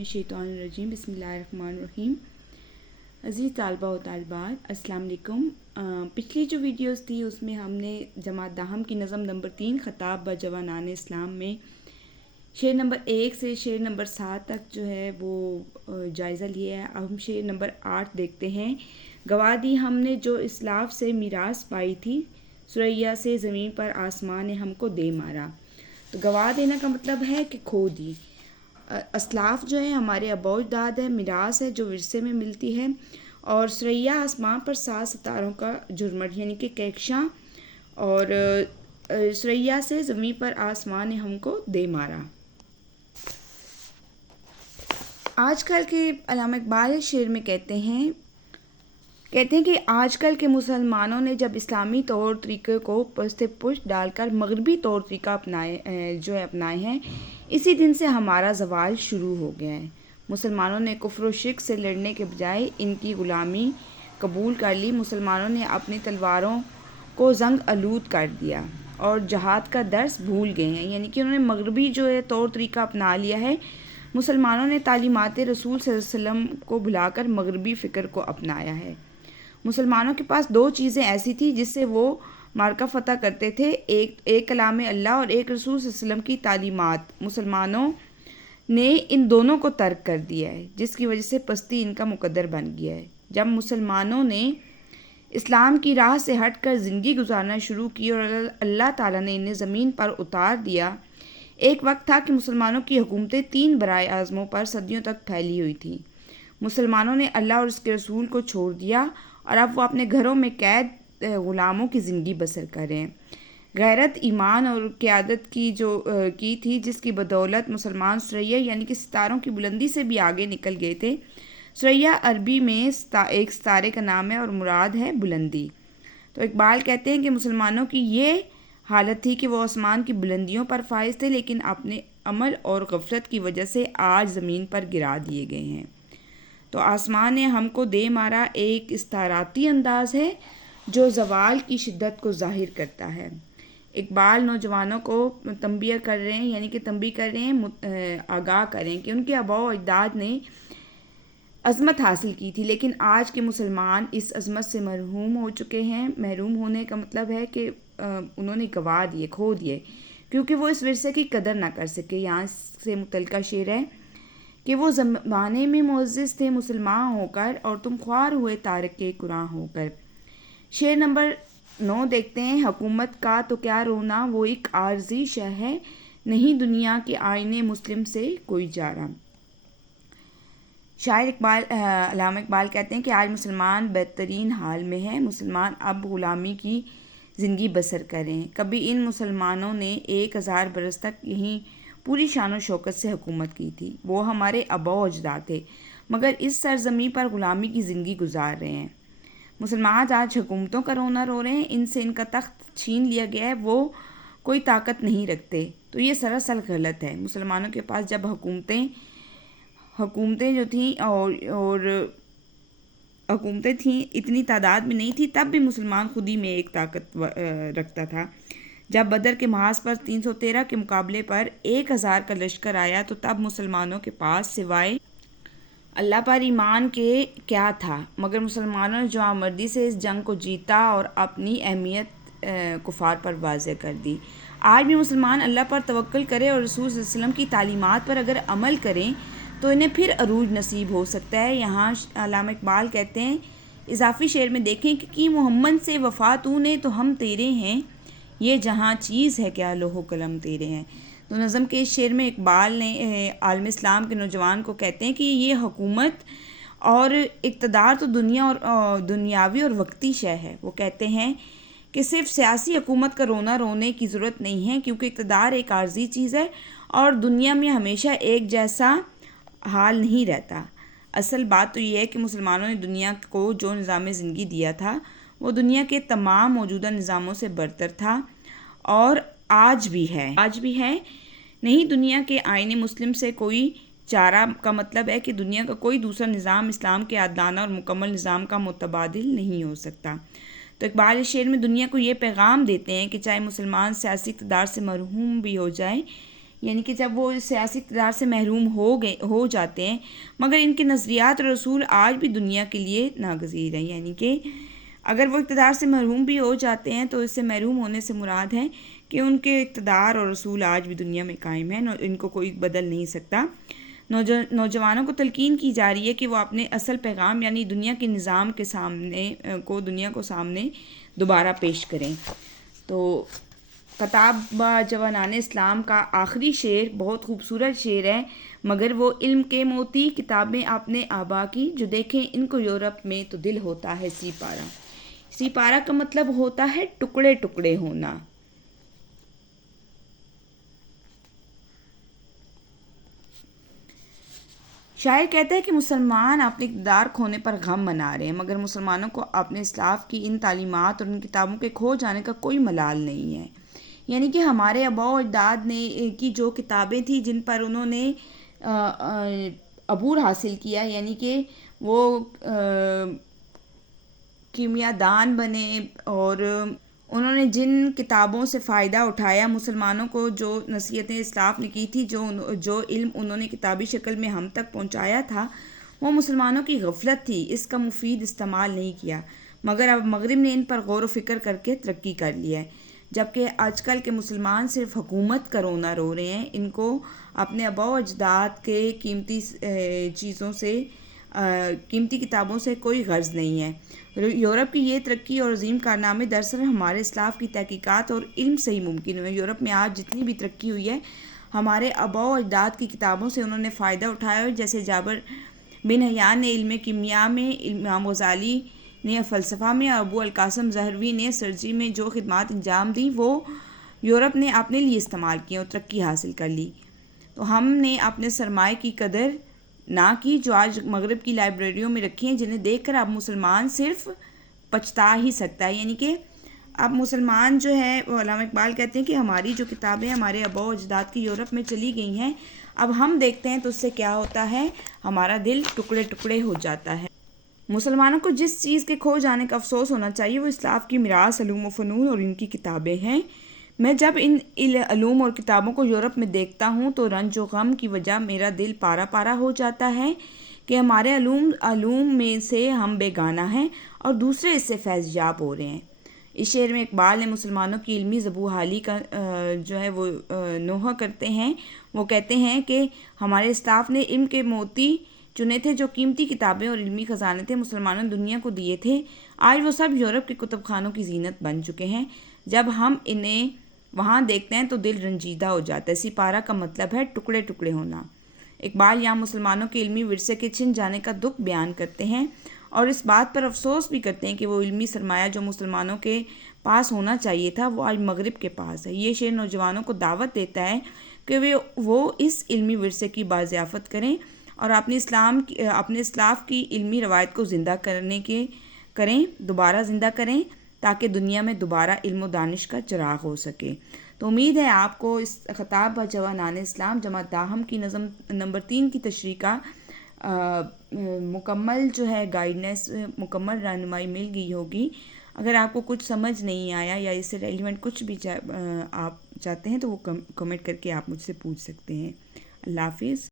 मिनश्शैतानिर रजीम बिस्मिल्लाहिर्रहमानिर्रहीम। अज़ीज़ तालबा व तालिबात अस्सलाम वालेकुम। पिछली जो वीडियोस थी उसमें हमने जमात दाहम की नज़म नंबर 3 ख़ताब ब जवानान इस्लाम में शेर नंबर 1 से शेर नंबर 7 तक जो है वो जायज़ा लिया है। अब हम शेर नंबर 8 देखते हैं। गवाह दी हमने जो इस्लाफ से मीरास पाई थी, सुरैया से ज़मीन पर आसमान ने हमको दे मारा। तो गवाह देना का मतलब है कि खो दी। असलाफ जो है हमारे अबोजदाद है, मीरास है जो विरसे में मिलती है। और सुरैया आसमान पर 7 सितारों का झुरमट यानी कि कहकशां, और सुरैया से ज़मीन पर आसमान ने हमको दे मारा। आजकल के अल्लामा इकबाल शेर में कहते हैं कि आजकल के मुसलमानों ने जब इस्लामी तौर तरीक़े को पस्ते पुष्ट डालकर मगरबी तौर तरीक़ा अपनाए हैं, इसी दिन से हमारा ज़वाल शुरू हो गया है। मुसलमानों ने कुफ्र व शिर्क से लड़ने के बजाय इनकी ग़ुलामी कबूल कर ली। मुसलमानों ने अपनी तलवारों को जंग आलूद कर दिया और जहाद का दर्स भूल गए हैं, यानी कि उन्होंने मगरबी जो है तौर तरीक़ा अपना लिया है। मुसलमानों ने तालीमात रसूल सल्लल्लाहु अलैहि वसल्लम को भुलाकर मगरबी फ़िक्र को अपनाया है। मुसलमानों के पास 2 चीज़ें ऐसी थी जिससे वो मार्का फ़तह करते थे, एक कलाम अल्लाह और एक रसूल सल्लल्लाहु अलैहि वसल्लम की तालीमात। मुसलमानों ने इन दोनों को तर्क कर दिया है, जिसकी वजह से पस्ती इनका मुकद्दर बन गया है। जब मुसलमानों ने इस्लाम की राह से हटकर ज़िंदगी गुजारना शुरू की और अल्लाह ताला ने इन्हें ज़मीन पर उतार दिया, एक वक्त था कि मुसलमानों की हुकूमतें 3 बराए आज़मों पर सदियों तक फैली हुई थी। मुसलमानों ने अल्लाह और उसके रसूल को छोड़ दिया और अब वो अपने घरों में कैद ग़ुलामों की ज़िंदगी बसर कर रहे हैं। गैरत, ईमान और क़यादत की थी, जिसकी बदौलत मुसलमान सुरैया यानी कि सितारों की बुलंदी से भी आगे निकल गए थे। सुरैया अरबी में एक सितारे का नाम है और मुराद है बुलंदी। तो इकबाल कहते हैं कि मुसलमानों की ये हालत थी कि वो आसमान की बुलंदियों पर फाइज थे, लेकिन अपने अमल और गफलत की वजह से आज ज़मीन पर गिरा दिए गए हैं। तो आसमान ने हमको दे मारा एक इस्ताराती अंदाज़ है जो ज़वाल की शिद्दत को ज़ाहिर करता है। इकबाल नौजवानों को तंबीह कर रहे हैं, यानी कि तंबीह कर रहे हैं, आगाह करें कि उनके आबा व अजदाद ने अज़मत हासिल की थी, लेकिन आज के मुसलमान इस अज़मत से महरूम हो चुके हैं। महरूम होने का मतलब है कि उन्होंने गवा दिए, खो दिए, क्योंकि वो इस विरसे की कदर ना कर सके। यहाँ से मुतल्लिका शेर है कि वो ज़माने में मुअज़्ज़िज़ थे मुसलमान होकर, और तुम ख्वार हुए तारिक कुरान होकर। शेर नंबर 9 देखते हैं। हुकूमत का तो क्या रोना, वो एक आर्जी शह है, नहीं दुनिया के आईने मुस्लिम से कोई जारा। शायर अल्लामा इकबाल कहते हैं कि आज मुसलमान बेहतरीन हाल में है। मुसलमान अब ग़ुलामी की ज़िंदगी बसर करें। कभी इन मुसलमानों ने 1000 बरस तक यहीं पूरी शान और शौकत से हुकूमत की थी। वो हमारे आबा व अजदाद थे, मगर इस सरज़मी पर ग़ुलामी की ज़िंदगी गुजार रहे हैं। मुसलमान आज हुकूमतों का रोना रो रहे हैं, इनसे इनका तख्त छीन लिया गया है, वो कोई ताकत नहीं रखते। तो ये सरासर गलत है। मुसलमानों के पास जब हुकूमतें जो थीं और हुकूमतें थीं इतनी तादाद में नहीं थी, तब भी मुसलमान खुद ही में एक ताकत रखता था। जब बदर के महाज पर 313 के मुकाबले पर 1000 का लश्कर आया, तो तब मुसलमानों के पास सिवाय अल्लाह पर ईमान के क्या था, मगर मुसलमानों ने जवामर्दी से इस जंग को जीता और अपनी अहमियत कुफार पर वाज़ेह कर दी। आज भी मुसलमान अल्लाह पर तवक्कुल करें और रसूल सल्लल्लाहु अलैहि वसल्लम की तालीमात पर अगर अमल करें तो इन्हें फिर अरूज नसीब हो सकता है। यहाँ अल्लामा इकबाल कहते हैं इजाफ़ी शेर में देखें कि मोहम्मद से वफ़ा तूने तो हम तेरे हैं, ये जहाँ चीज़ है क्या लोहो कलम तेरे हैं। तो नज़म के इस शेर में इकबाल ने आलम इस्लाम के नौजवान को कहते हैं कि ये हुकूमत और इक़्तिदार तो दुनियावी और वक्ती शय है। वो कहते हैं कि सिर्फ सियासी हुकूमत का रोने की ज़रूरत नहीं है, क्योंकि इक़्तिदार एक आर्जी चीज़ है और दुनिया में हमेशा एक जैसा हाल नहीं रहता। असल बात तो ये है कि मुसलमानों ने दुनिया को जो निज़ाम ज़िंदगी दिया था वो दुनिया के तमाम मौजूदा निज़ामों से बरतर था और आज भी है। नहीं दुनिया के आईने मुस्लिम से कोई चारा का मतलब है कि दुनिया का कोई दूसरा निज़ाम इस्लाम के आदलाना और मुकम्मल निज़ाम का मुतबादिल नहीं हो सकता। तो इकबाल इस शेर में दुनिया को ये पैगाम देते हैं कि चाहे मुसलमान सियासी इक़्तिदार से मरहूम भी हो जाए, یعنی کہ جب وہ سیاسی اقتدار سے محروم ہو جاتے ہیں، مگر ان کے نظریات اور اصول آج بھی دنیا کے لیے ناگزیر ہیں. یعنی کہ اگر وہ اقتدار سے محروم بھی ہو جاتے ہیں تو اس سے محروم ہونے سے مراد ہے کہ ان کے اقتدار اور اصول آج بھی دنیا میں قائم ہیں، ان کو کوئی بدل نہیں سکتا. نوجوانوں کو تلقین کی جا رہی ہے کہ وہ اپنے اصل پیغام یعنی دنیا کے نظام کے دنیا کو سامنے دوبارہ پیش کریں. تو کتاب جوانان اسلام کا آخری شعر بہت خوبصورت شعر ہے. مگر وہ علم کے موتی کتابیں اپنے آبا کی، جو دیکھیں ان کو یورپ میں تو دل ہوتا ہے سی پارا. سی پارا کا مطلب ہوتا ہے ٹکڑے ٹکڑے ہونا. شاعر کہتا ہے کہ مسلمان اپنے اقتدار کھونے پر غم منا رہے ہیں، مگر مسلمانوں کو اپنے اسلاف کی ان تعلیمات اور ان کتابوں کے کھو جانے کا کوئی ملال نہیں ہے. یعنی کہ ہمارے آباء و اجداد نے کی جو کتابیں تھیں جن پر انہوں نے عبور حاصل کیا، یعنی کہ وہ کیمیا دان بنے اور انہوں نے جن کتابوں سے فائدہ اٹھایا، مسلمانوں کو جو نصیحتیں اسلاف نے کی تھی، جو علم انہوں نے کتابی شکل میں ہم تک پہنچایا تھا، وہ مسلمانوں کی غفلت تھی، اس کا مفید استعمال نہیں کیا. مگر اب مغرب نے ان پر غور و فکر کر کے ترقی کر لیا ہے. جبکہ آج کل کے مسلمان صرف حکومت کا رونا رو رہے ہیں، ان کو اپنے آباء و اجداد کے قیمتی کتابوں سے کوئی غرض نہیں ہے. یورپ کی یہ ترقی اور عظیم کارنامے دراصل ہمارے اسلاف کی تحقیقات اور علم سے ہی ممکن ہوئے. یورپ میں آج جتنی بھی ترقی ہوئی ہے، ہمارے آباء و اجداد کی کتابوں سے انہوں نے فائدہ اٹھایا. جیسے جابر بن حیان نے علم کیمیا میں، امام غزالی نے فلسفہ میں، اور ابو القاسم زہروی نے سرجی میں جو خدمات انجام دیں وہ یورپ نے اپنے لیے استعمال کیے اور ترقی حاصل کر لی. تو ہم نے اپنے سرمایہ کی قدر نہ کی جو آج مغرب کی لائبریریوں میں رکھی ہیں، جنہیں دیکھ کر اب مسلمان صرف پچھتا ہی سکتا ہے. یعنی کہ اب مسلمان جو ہے، وہ علامہ اقبال کہتے ہیں کہ ہماری جو کتابیں ہمارے آباء و اجداد کی یورپ میں چلی گئی ہیں، اب ہم دیکھتے ہیں تو اس سے کیا ہوتا ہے، ہمارا دل ٹکڑے ٹکڑے ہو جاتا ہے. مسلمانوں کو جس چیز کے کھو جانے کا افسوس ہونا چاہیے وہ اسلاف کی میراث علوم و فنون اور ان کی کتابیں ہیں. میں جب ان علوم اور کتابوں کو یورپ میں دیکھتا ہوں تو رنج و غم کی وجہ میرا دل پارا پارا ہو جاتا ہے کہ ہمارے علوم میں سے ہم بیگانہ ہیں اور دوسرے اس سے فیض یاب ہو رہے ہیں. اس شعر میں اقبال نے مسلمانوں کی علمی زبوحالی کا جو ہے وہ نوحہ کرتے ہیں. وہ کہتے ہیں کہ ہمارے اسلاف نے علم کے موتی چنے تھے، جو قیمتی کتابیں اور علمی خزانے تھے مسلمانوں نے دنیا کو دیے تھے. آج وہ سب یورپ کے کتب خانوں کی زینت بن چکے ہیں. جب ہم انہیں وہاں دیکھتے ہیں تو دل رنجیدہ ہو جاتا ہے. سپارہ کا مطلب ہے ٹکڑے ٹکڑے ہونا. اقبال یہاں مسلمانوں کے علمی ورثے کے چھن جانے کا دکھ بیان کرتے ہیں اور اس بات پر افسوس بھی کرتے ہیں کہ وہ علمی سرمایہ جو مسلمانوں کے پاس ہونا چاہیے تھا وہ آج مغرب کے پاس ہے. یہ شعر نوجوانوں کو دعوت دیتا ہے کہ وہ اس علمی ورثے کی بازیافت کریں اور اپنے اسلاف کی علمی روایت کو دوبارہ زندہ کریں تاکہ دنیا میں دوبارہ علم و دانش کا چراغ ہو سکے. تو امید ہے آپ کو اس خطاب جوانان اسلام جماعت داہم کی نظم نمبر 3 کی تشریح کا مکمل جو ہے گائیڈنس، مکمل رہنمائی مل گئی ہوگی. اگر آپ کو کچھ سمجھ نہیں آیا یا اس سے ریلیونٹ کچھ بھی آپ چاہتے ہیں تو وہ کمنٹ کر کے آپ مجھ سے پوچھ سکتے ہیں. اللہ حافظ.